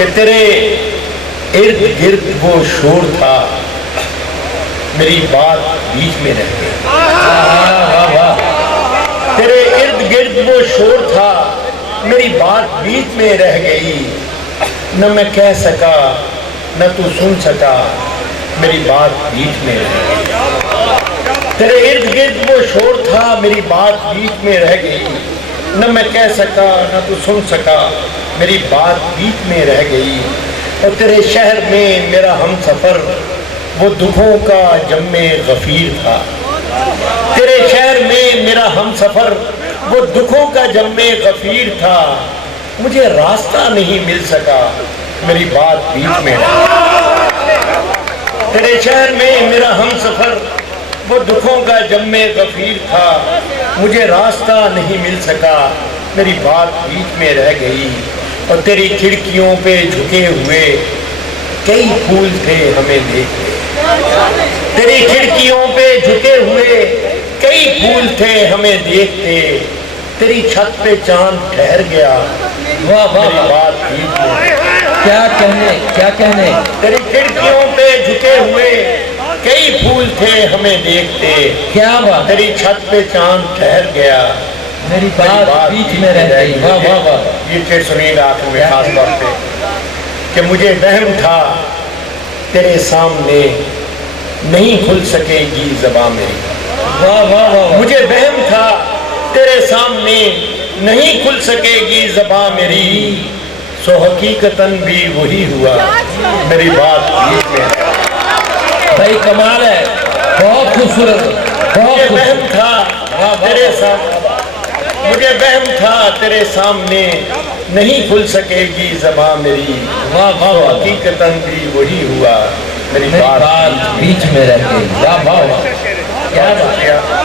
کہ تیرے ارد گرد وہ شور تھا، میری بات بیچ میں رہ گئی۔ تیرے ارد گرد وہ شور تھا، میری بات بیچ میں رہ گئی، نہ میں کہہ سکا نہ تو سن سکا، میری بات بیچ میں رہ گئی۔ تیرے ارد گرد وہ شور تھا، میری بات بیچ میں رہ گئی، نہ میں کہہ سکا نہ تو سن سکا، میری بات بیچ میں رہ گئی۔ اور تیرے شہر میں میرا ہم سفر وہ دکھوں کا جم غفیر تھا، تیرے شہر میں میرا ہم سفر وہ دکھوں کا جم غفیر تھا، مجھے راستہ نہیں مل سکا، میری بات بیچ میں رہ گئی۔ تیرے شہر میں میرا ہم سفر وہ دکھوں کا جم غفیر تھا، مجھے راستہ نہیں مل سکا، میری بات بیچ میں رہ گئی۔ اور تیری کھڑکیوں پہ جھکے ہوئے کئی پھول تھے ہمیں دیکھتے، تیری کھڑکیوں پہ جھکے ہوئے کئی پھول تھے ہمیں دیکھتے، تیری چھت پہ چاند ٹھہر گیا، میری بات بیچ میں۔ کیا کہنے تیری کھڑکیوں پہ جھکے ہوئے کئی پھول تھے ہمیں دیکھتے، کیا بات، تیری چھت پہ چاند ٹھہر گیا، میری بات بیچ میں رہ گئی۔ واہ واہ واہ، یہ شعر سنیے گا آخر میں خاص طور پہ کہ مجھے وہم تھا تیرے سامنے نہیں کھل سکے گی زبان میری، واہ واہ واہ، مجھے وہم تھا تیرے سامنے نہیں کھل سکے گی زبان میری، سو حقیقتاً بھی وہی ہوا، میری بات بیچ میں۔ بھائی کمال ہے، بہت خوبصورت، مجھے بہت وہم تھا تیرے سامنے، مجھے وہم تھا تیرے سامنے نہیں کھل سکے گی زبان میری، واہ واہ واہ، حقیقتاً بھی وہی ہوا، میری میری بات بات بیچ میں رہ گئی۔ واہ واہ واہ، کیا بات ہے۔